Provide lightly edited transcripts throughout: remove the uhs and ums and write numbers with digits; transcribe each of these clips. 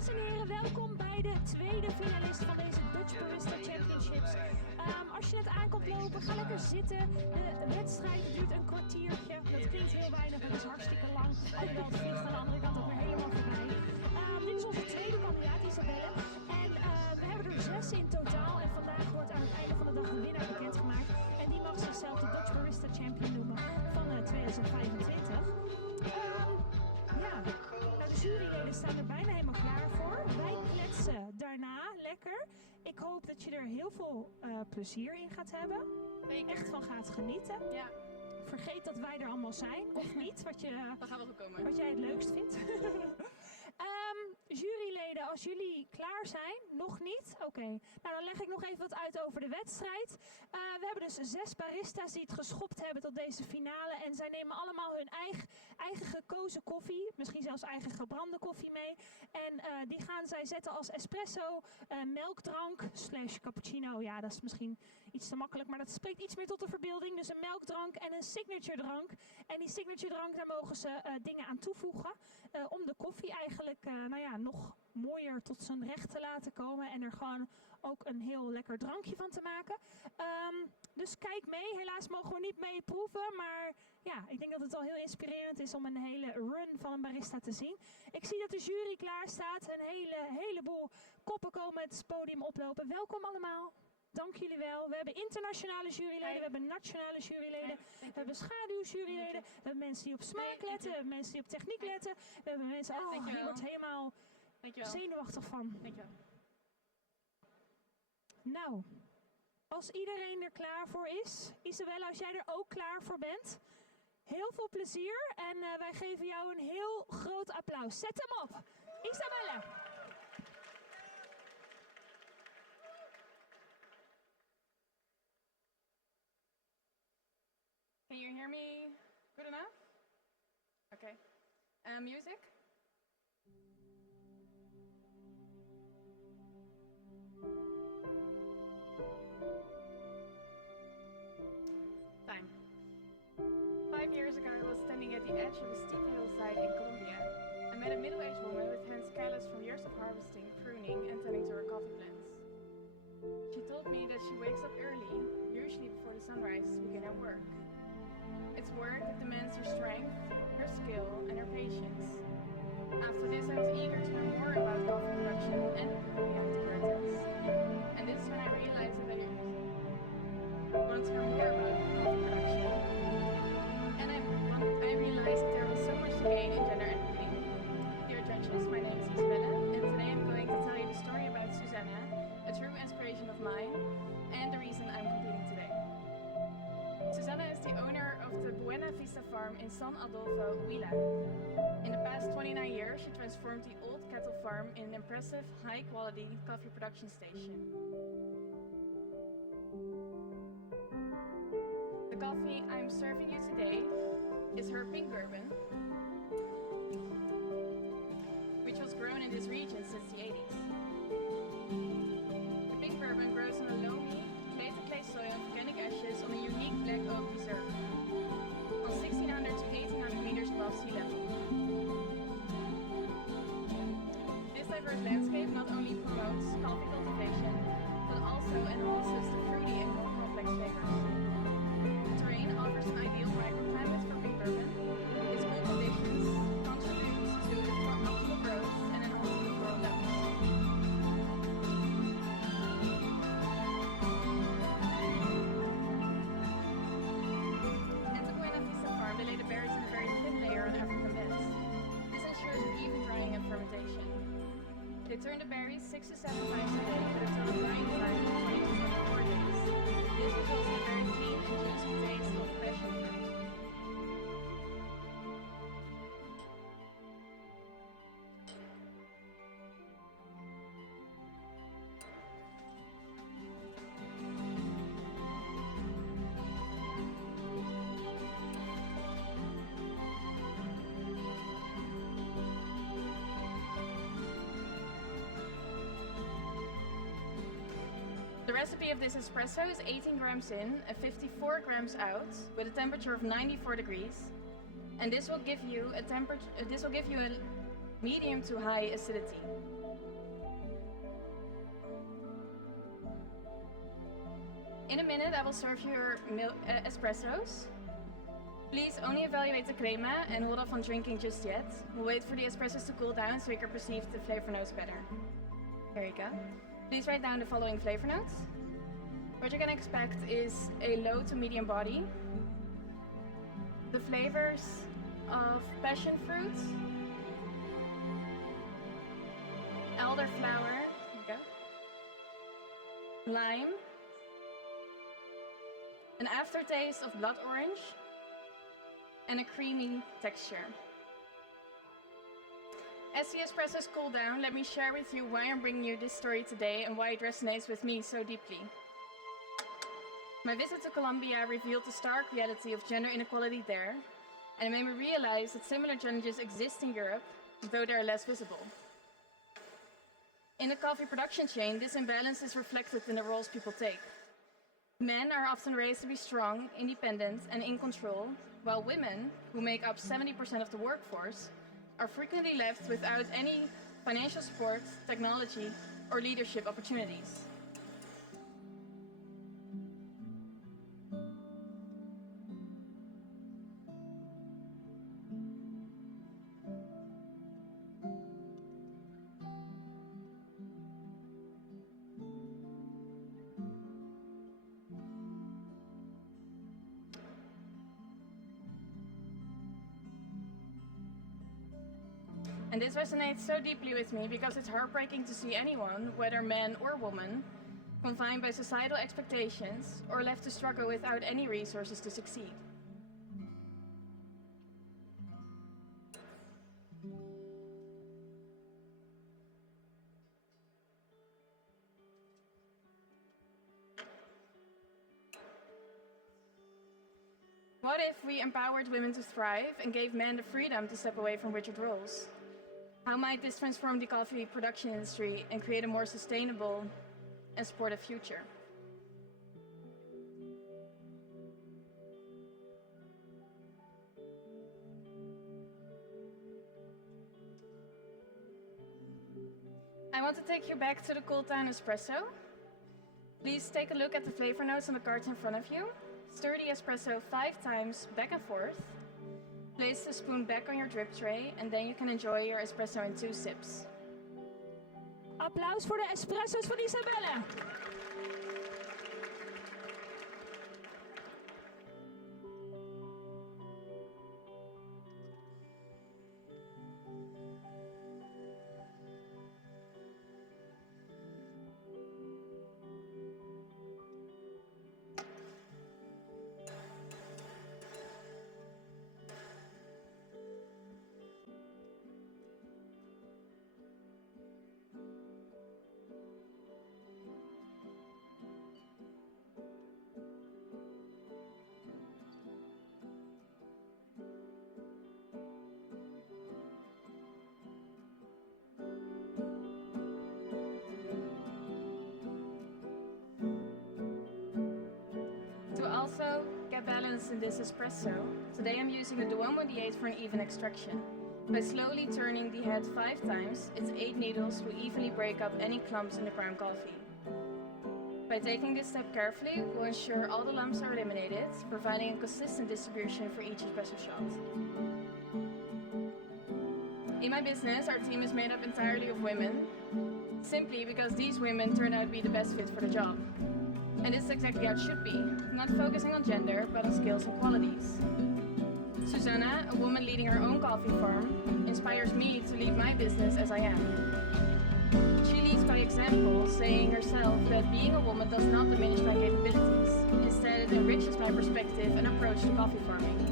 Dames en heren, welkom bij de tweede finalist van deze Dutch Barista Championships. Als je net aankomt lopen, ga lekker zitten. De wedstrijd duurt een kwartiertje. Dat klinkt heel weinig, dat is hartstikke lang. Alhoewel, het vliegt aan de andere kant ook weer helemaal voorbij. Dit is onze tweede kandidaat, Isabelle. En we hebben er 6 in totaal. En vandaag wordt aan het einde van de dag de winnaar bekendgemaakt. En die mag zichzelf de Dutch Barista Champion noemen van 2025. De juryleden staan er bijna helemaal klaar voor. Wij kletsen daarna lekker. Ik hoop dat je er heel veel plezier in gaat hebben. Zeker. Echt van gaat genieten. Ja. Vergeet dat wij er allemaal zijn, of niet? Dat gaat wel goed komen. Wat jij het leukst vindt. Juryleden, als jullie klaar zijn, nog niet? Oké. Nou, dan leg ik nog even wat uit over de wedstrijd. We hebben dus 6 baristas die het geschopt hebben tot deze finale. En zij nemen allemaal hun eigen gekozen koffie, misschien zelfs eigen gebrande koffie mee. En die gaan zij zetten als espresso, melkdrank / cappuccino. Ja, dat is misschien iets te makkelijk, maar dat spreekt iets meer tot de verbeelding. Dus een melkdrank en een signature drank. En die signature drank, daar mogen ze dingen aan toevoegen. Om de koffie eigenlijk nog mooier tot zijn recht te laten komen. En er gewoon ook een heel lekker drankje van te maken. Dus kijk mee. Helaas mogen we niet mee proeven. Maar ja, ik denk dat het al heel inspirerend is om een hele run van een barista te zien. Ik zie dat de jury klaar staat. Een heleboel koppen komen het podium oplopen. Welkom allemaal. Dank jullie wel. We hebben internationale juryleden, we hebben nationale juryleden, we hebben schaduwjuryleden, we hebben mensen die op smaak letten, we hebben mensen die op techniek letten, we hebben mensen, je wordt helemaal zenuwachtig van. Dankjewel. Nou, als iedereen er klaar voor is, Isabelle, als jij er ook klaar voor bent, heel veel plezier en wij geven jou een heel groot applaus. Zet hem op, Isabelle! Can you hear me good enough? Okay. Music? Time. 5 years ago, I was standing at the edge of a steep hillside in Colombia. I met a middle-aged woman with hands calloused from years of harvesting, pruning, and tending to her coffee plants. She told me that she wakes up early, usually before the sunrise, to begin her work. It's work that demands her strength, her skill, and her patience. After this, I was eager to learn more about coffee production and the people behind the curtains. And this is when I realized that I wanted to learn more about coffee production. And I realized that there was so much to gain in gender equity. Dear judges, my name is Isabelle, and today I'm going to tell you the story about Susanna, a true inspiration of mine, and the reason I'm competing today. Susanna is the owner of the Buena Vista farm in San Adolfo, Huila. In the past 29 years, she transformed the old cattle farm in an impressive, high-quality coffee production station. The coffee I'm serving you today is her pink bourbon, which was grown in this region since the 80s. The pink bourbon grows on a loamy, clay-to-clay soil of volcanic ashes on a unique black oak reserve, on 1600 to 1800 meters above sea level. This diverse landscape not only promotes coffee cultivation, but also enhances the fruity and more complex flavors. The terrain offers an ideal microclimate for pink bourbon. Its cool conditions contribute to the optimal growth and enhancing the floral notes. They lay the berries in a very thin layer on African beds. This ensures an even drying and fermentation. They turn the berries 6 to 7 times a day with a total drying time of 20 to 24 days. This results in a very clean and juicy taste of passion fruit. The recipe of this espresso is 18 grams in and 54 grams out, with a temperature of 94 degrees. And this will give you a medium to high acidity. In a minute, I will serve your espressos. Please only evaluate the crema and hold off on drinking just yet. We'll wait for the espressos to cool down so you can perceive the flavor notes better. Here you go. Please write down the following flavor notes. What you're gonna expect is a low to medium body. The flavors of passion fruit, elderflower, here you go, lime, an aftertaste of blood orange, and a creamy texture. As the espressos cool down, let me share with you why I'm bringing you this story today and why it resonates with me so deeply. My visit to Colombia revealed the stark reality of gender inequality there, and it made me realize that similar challenges exist in Europe, though they are less visible. In the coffee production chain, this imbalance is reflected in the roles people take. Men are often raised to be strong, independent, and in control, while women, who make up 70% of the workforce, are frequently left without any financial support, technology, or leadership opportunities. And this resonates so deeply with me because it's heartbreaking to see anyone, whether man or woman, confined by societal expectations or left to struggle without any resources to succeed. What if we empowered women to thrive and gave men the freedom to step away from rigid roles? How might this transform the coffee production industry and create a more sustainable and supportive future? I want to take you back to the cooled down espresso. Please take a look at the flavor notes on the cards in front of you. Stir the espresso 5 times back and forth. Place the spoon back on your drip tray and then you can enjoy your espresso in 2 sips. Applaus voor de espresso's van Isabelle. Also, get balance in this espresso. Today I'm using a Duomo D8 for an even extraction. By slowly turning the head 5 times, its 8 needles will evenly break up any clumps in the ground coffee. By taking this step carefully, we'll ensure all the lumps are eliminated, providing a consistent distribution for each espresso shot. In my business, our team is made up entirely of women, simply because these women turn out to be the best fit for the job. And this is exactly how it should be, not focusing on gender, but on skills and qualities. Susanna, a woman leading her own coffee farm, inspires me to lead my business as I am. She leads by example, saying herself that being a woman does not diminish my capabilities. Instead, it enriches my perspective and approach to coffee farming.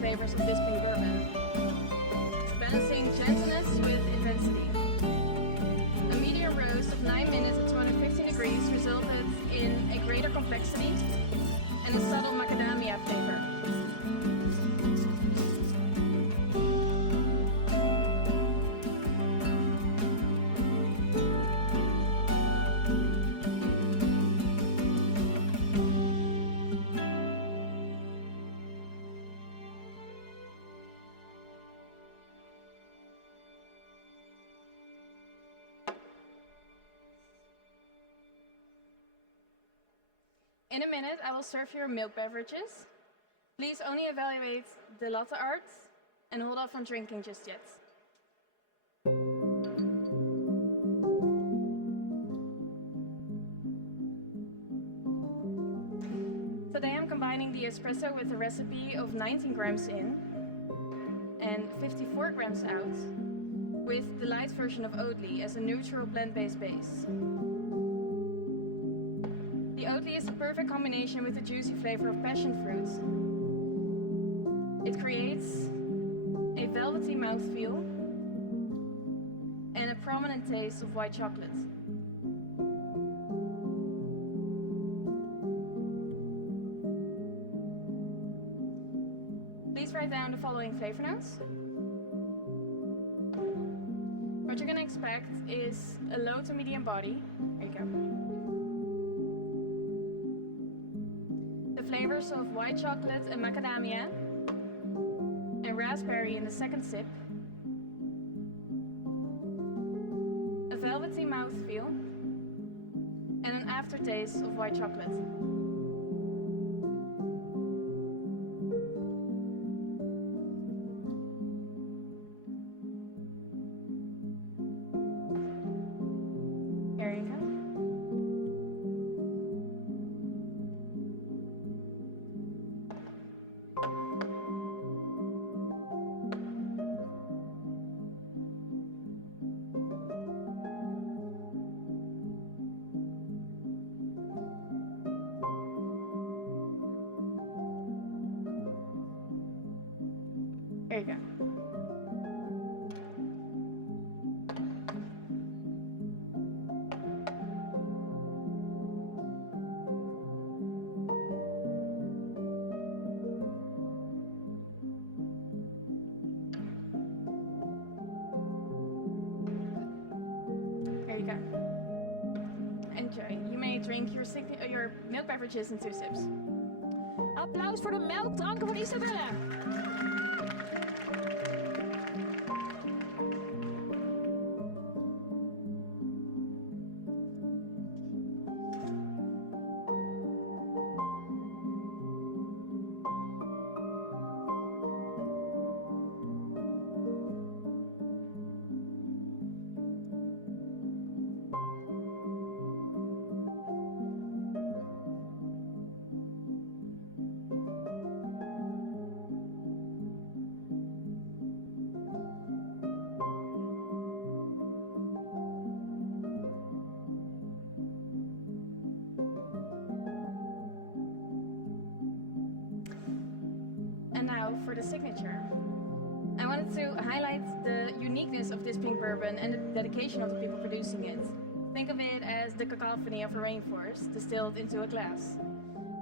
Flavors of this pink bourbon, balancing gentleness with intensity. A medium roast of 9 minutes at 215 degrees complexity, and a subtle macadamia flavor. In a minute, I will serve your milk beverages. Please only evaluate the latte art and hold off on drinking just yet. Today I'm combining the espresso with a recipe of 19 grams in and 54 grams out with the light version of Oatly as a neutral plant-based base. The Oatly is the perfect combination with the juicy flavor of passion fruit. It creates a velvety mouthfeel and a prominent taste of white chocolate. Please write down the following flavor notes. What you're going to expect is a low to medium body. There you go. Flavors of white chocolate and macadamia and raspberry in the second sip, a velvety mouthfeel, and an aftertaste of white chocolate. There you go. There you go. There you go. Enjoy. You may drink your milk beverages in 2 sips. Applaus voor de melkdranken van Isabelle. And now for the signature. I wanted to highlight the uniqueness of this pink bourbon and the dedication of the people producing it. Think of it as the cacophony of a rainforest distilled into a glass.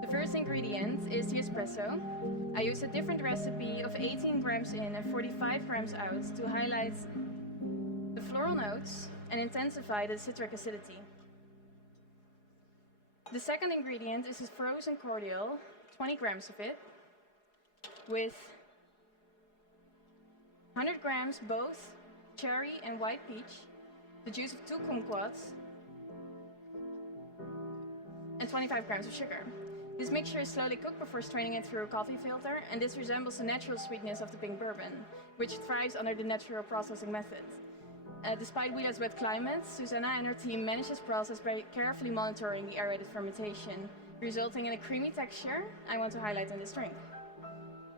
The first ingredient is the espresso. I used a different recipe of 18 grams in and 45 grams out to highlight the floral notes and intensify the citric acidity. The second ingredient is a frozen cordial, 20 grams of it, with 100 grams both cherry and white peach, the juice of 2 kumquats, and 25 grams of sugar. This mixture is slowly cooked before straining it through a coffee filter, and this resembles the natural sweetness of the pink bourbon, which thrives under the natural processing method. Despite Wheeler's wet climate, Susanna and her team managed this process by carefully monitoring the aerated fermentation, resulting in a creamy texture I want to highlight in this drink.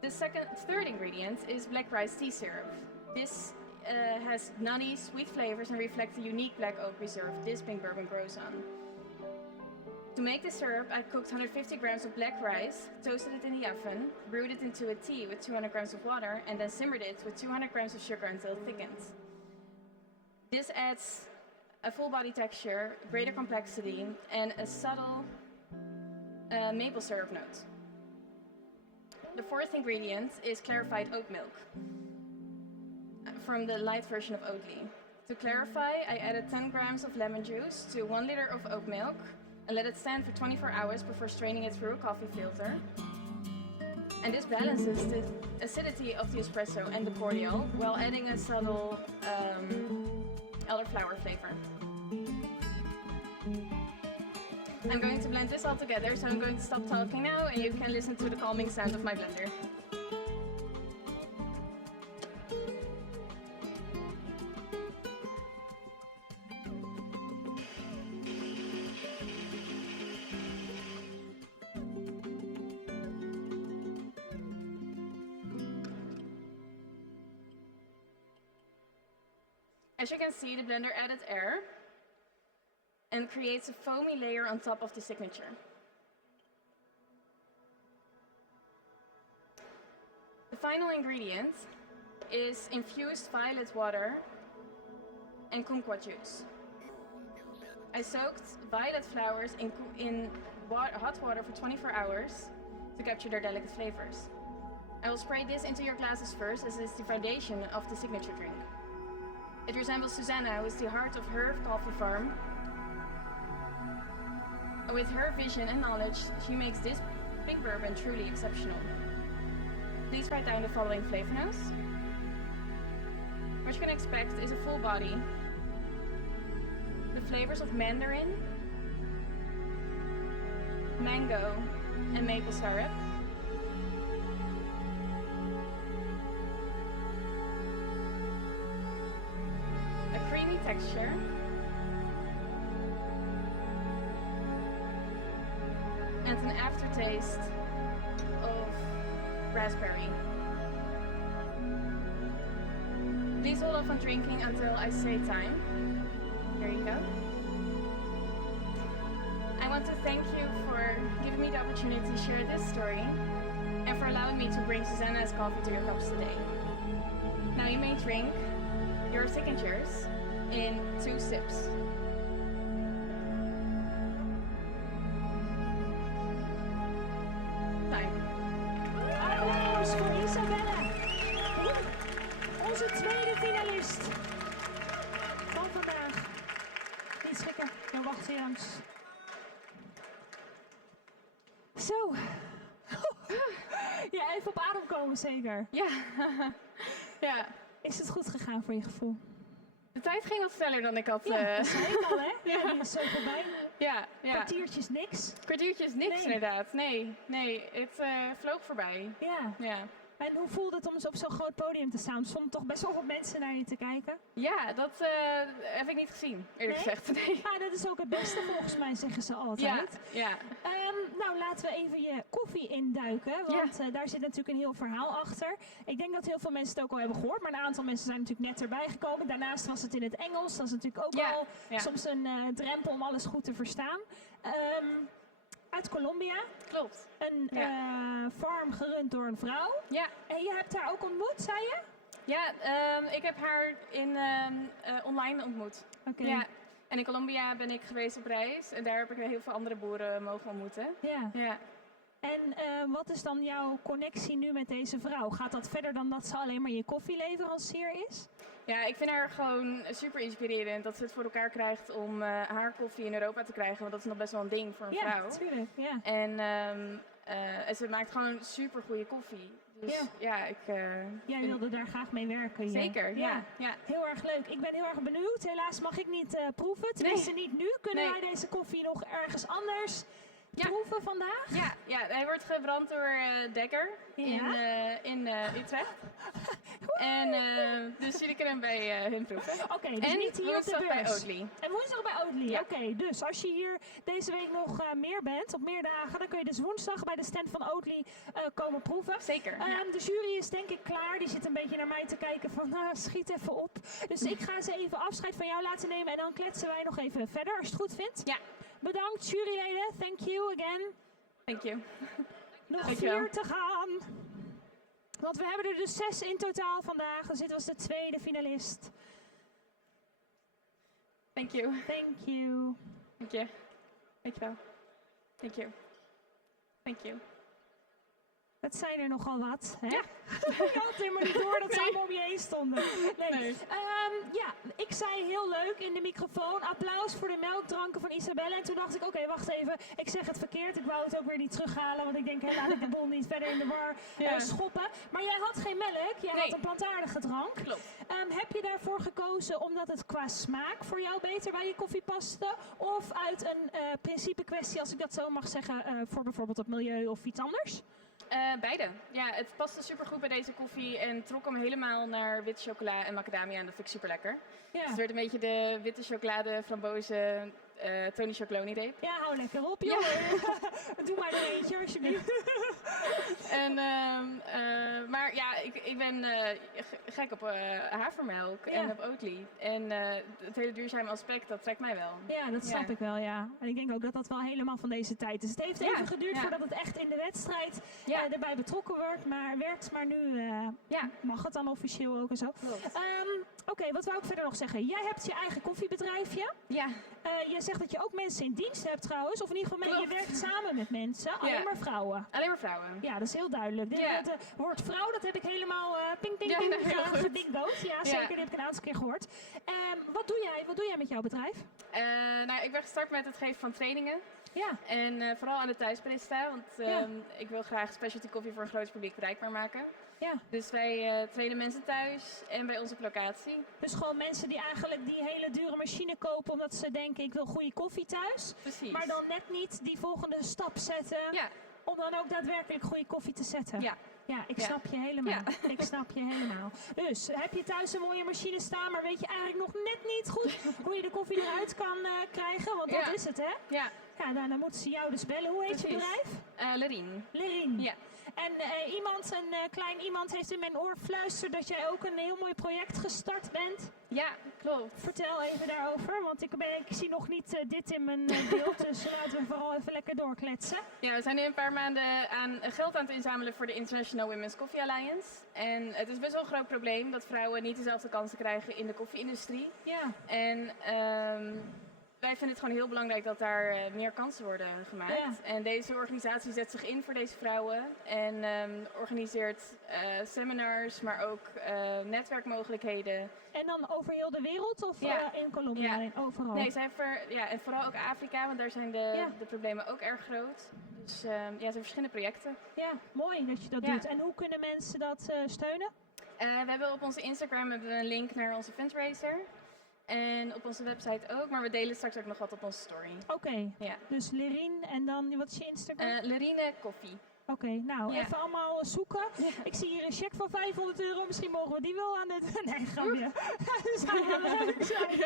The third ingredient is black rice tea syrup. This has nutty, sweet flavors and reflects the unique black oak reserve this pink bourbon grows on. To make the syrup, I cooked 150 grams of black rice, toasted it in the oven, brewed it into a tea with 200 grams of water, and then simmered it with 200 grams of sugar until it thickened. This adds a full body texture, greater complexity, and a subtle maple syrup note. The fourth ingredient is clarified oat milk from the light version of Oatly. To clarify, I added 10 grams of lemon juice to 1 liter of oat milk and let it stand for 24 hours before straining it through a coffee filter. And this balances the acidity of the espresso and the cordial while adding a subtle elderflower flavor. I'm going to blend this all together, so I'm going to stop talking now and you can listen to the calming sound of my blender. As you can see, the blender added air and creates a foamy layer on top of the signature. The final ingredient is infused violet water and kumquat juice. I soaked violet flowers in hot water for 24 hours to capture their delicate flavors. I will spray this into your glasses first, as it is the foundation of the signature drink. It resembles Susanna, who is the heart of her coffee farm. With her vision and knowledge, she makes this pink bourbon truly exceptional. Please write down the following flavor notes. What you can expect is a full body. The flavors of mandarin, mango, and maple syrup. A creamy texture. And an aftertaste of raspberry. Please hold off on drinking until I say time. Here you go. I want to thank you for giving me the opportunity to share this story and for allowing me to bring Susanna's coffee to your cups today. Now you may drink your signatures in 2 sips. Applaus voor Isabelle. Onze tweede finalist van vandaag. Niet schrikken, dan wacht hier langs. Zo. Ja, even op adem komen zeker. Ja. Ja. Is het goed gegaan voor je gevoel? De tijd ging wat sneller dan ik had. Ja, dat zei ik al, hè? Ja, Ja. die is zo voorbij. Ja, ja. Kwartiertjes niks. Kwartiertje is niks Nee. inderdaad. Nee, het vloog voorbij. Ja. Ja. En hoe voelde het om eens op zo'n groot podium te staan? Er stonden toch best wel wat mensen naar je te kijken? Ja, dat heb ik niet gezien, eerlijk Nee? gezegd. Nee. Ja, dat is ook het beste volgens mij, zeggen ze Ja, altijd. ja. Nou, laten we even je koffie induiken, want daar zit natuurlijk een heel verhaal achter. Ik denk dat heel veel mensen het ook al hebben gehoord, maar een aantal mensen zijn natuurlijk net erbij gekomen. Daarnaast was het in het Engels, dat is natuurlijk ook al soms een drempel om alles goed te verstaan. Uit Colombia. Klopt. Een farm gerund door een vrouw. Ja. En je hebt haar ook ontmoet, zei je? Ja, ik heb haar online ontmoet. Oké. Ja. En in Colombia ben ik geweest op reis en daar heb ik heel veel andere boeren mogen ontmoeten. Ja. Ja. En wat is dan jouw connectie nu met deze vrouw? Gaat dat verder dan dat ze alleen maar je koffieleverancier is? Ja, ik vind haar gewoon super inspirerend dat ze het voor elkaar krijgt om haar koffie in Europa te krijgen. Want dat is nog best wel een ding voor een vrouw. Ja, natuurlijk. Ja. En ze maakt gewoon super goede koffie. Dus Jij wilde daar graag mee werken. Zeker, ja. Heel erg leuk. Ik ben heel erg benieuwd. Helaas mag ik niet proeven. Tenminste niet nu. Kunnen wij deze koffie nog ergens anders proeven vandaag? Ja, hij wordt gebrand door Dekker in Utrecht. Dus jullie kunnen hem bij hun proeven. Oké, dus en niet hier op de woensdag beurs. bij Oatly. En woensdag bij Oatly. Ja. Oké, dus als je hier deze week nog meer bent, op meer dagen, dan kun je dus woensdag bij de stand van Oatly komen proeven. Zeker. De jury is denk ik klaar. Die zit een beetje naar mij te kijken van schiet even op. Dus ik ga ze even afscheid van jou laten nemen en dan kletsen wij nog even verder als je het goed vindt. Ja. Bedankt juryleden. Thank you again. Thank you. Nog Dankjewel. 4 te gaan. Want we hebben er dus 6 in totaal vandaag. Dus dit was de tweede finalist. Thank you. Thank you. Dank je. Dankjewel. Thank you. Thank you. Dat zijn er nogal wat, hè? Ja. Je had helemaal niet door dat ze allemaal om je heen stonden. Nee. Ja, ik zei heel leuk in de microfoon, applaus voor de melkdranken van Isabelle. En toen dacht ik, oké, wacht even, ik zeg het verkeerd. Ik wou het ook weer niet terughalen, want ik denk, laat ik de bol niet verder in de war schoppen. Maar jij had geen melk, jij had een plantaardige drank. Klopt. Heb je daarvoor gekozen omdat het qua smaak voor jou beter bij je koffie paste? Of uit een principe kwestie, als ik dat zo mag zeggen, voor bijvoorbeeld het milieu of iets anders? Beide. Ja, het paste supergoed bij deze koffie en trok hem helemaal naar witte chocola en macadamia en dat vind ik super lekker. Ja. Dus het werd een beetje de witte chocolade, frambozen, Tony Chocoloni reep. Ja, hou lekker op, joh. Doe maar er eentje, alsjeblieft. Maar ja, ik ben gek op havermelk en op Oatly. En het hele duurzame aspect, dat trekt mij wel. Ja, dat snap ik wel, ja. En ik denk ook dat dat wel helemaal van deze tijd is. Het heeft even geduurd voordat het echt in de wedstrijd erbij betrokken wordt, maar nu mag het dan officieel ook en zo. Oké, wat wou ik verder nog zeggen? Jij hebt je eigen koffiebedrijfje. Ja. Je zegt dat je ook mensen in dienst hebt trouwens, of in ieder geval je werkt samen met mensen, alleen maar vrouwen. Alleen maar vrouwen. Ja, dat is heel duidelijk. Het woord vrouw, dat heb ik helemaal ping gebingoed. Ja, zeker, dat heb ik een aantal keer gehoord. Wat doe jij met jouw bedrijf? Ik ben gestart met het geven van trainingen. Ja. En vooral aan de thuisbarista, want ik wil graag specialty koffie voor een groot publiek bereikbaar maken. Ja. Dus wij trainen mensen thuis en bij ons op locatie. Dus gewoon mensen die eigenlijk die hele dure machine kopen omdat ze denken ik wil goede koffie thuis. Precies. Maar dan net niet die volgende stap zetten om dan ook daadwerkelijk goede koffie te zetten. Ja. Ja, ik snap je helemaal. Ja. Ik snap je helemaal. Dus heb je thuis een mooie machine staan, maar weet je eigenlijk nog net niet goed hoe je de koffie eruit kan krijgen? Want dat is het, hè? Ja. Ja, dan moeten ze jou dus bellen. Hoe heet je bedrijf? Lerien. Lerien. Ja. En een klein iemand heeft in mijn oor fluisterd dat jij ook een heel mooi project gestart bent. Ja, klopt. Vertel even daarover, want ik zie nog niet dit in mijn beeld, dus laten we vooral even lekker doorkletsen. Ja, we zijn nu een paar maanden aan geld aan het inzamelen voor de International Women's Coffee Alliance. En het is best wel een groot probleem dat vrouwen niet dezelfde kansen krijgen in de koffie-industrie. Ja. En wij vinden het gewoon heel belangrijk dat daar meer kansen worden gemaakt. Ja. En deze organisatie zet zich in voor deze vrouwen en organiseert seminars, maar ook netwerkmogelijkheden. En dan over heel de wereld of in Colombia? Ja. Overal? Nee, en vooral ook Afrika, want daar zijn de problemen ook erg groot. Dus er zijn verschillende projecten. Ja, mooi dat je dat doet. En hoe kunnen mensen dat steunen? We hebben op onze Instagram een link naar onze fundraiser. En op onze website ook, maar we delen straks ook nog wat op onze story. Oké, dus Lerien en dan, wat is je Instagram? Lerine Koffie. Oké, even allemaal zoeken. Ja. Ik zie hier een cheque van €500, misschien mogen we die wel aan het... Nee, grapje. Dat zou wel leuk zijn.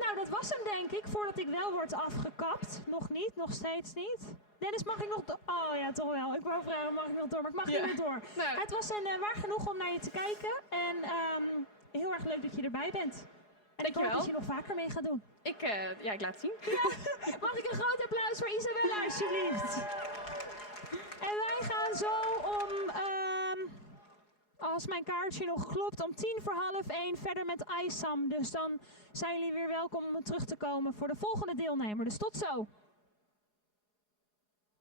Nou, dat was hem denk ik, voordat ik wel word afgekapt. Nog niet, nog steeds niet. Dennis, mag ik nog door? Oh ja, toch wel. Ik wou vragen, mag ik nog door? Maar ik mag niet meer door. Nou. Het was waar genoeg om naar je te kijken. En heel erg leuk dat je erbij bent. En ik hoop dat je nog vaker mee gaat doen. Ik laat het zien. Ja. Mag ik een groot applaus voor Isabelle, alsjeblieft. En wij gaan zo om, als mijn kaartje nog klopt, om 1:10 verder met ISAM. Dus dan zijn jullie weer welkom om terug te komen voor de volgende deelnemer. Dus tot zo.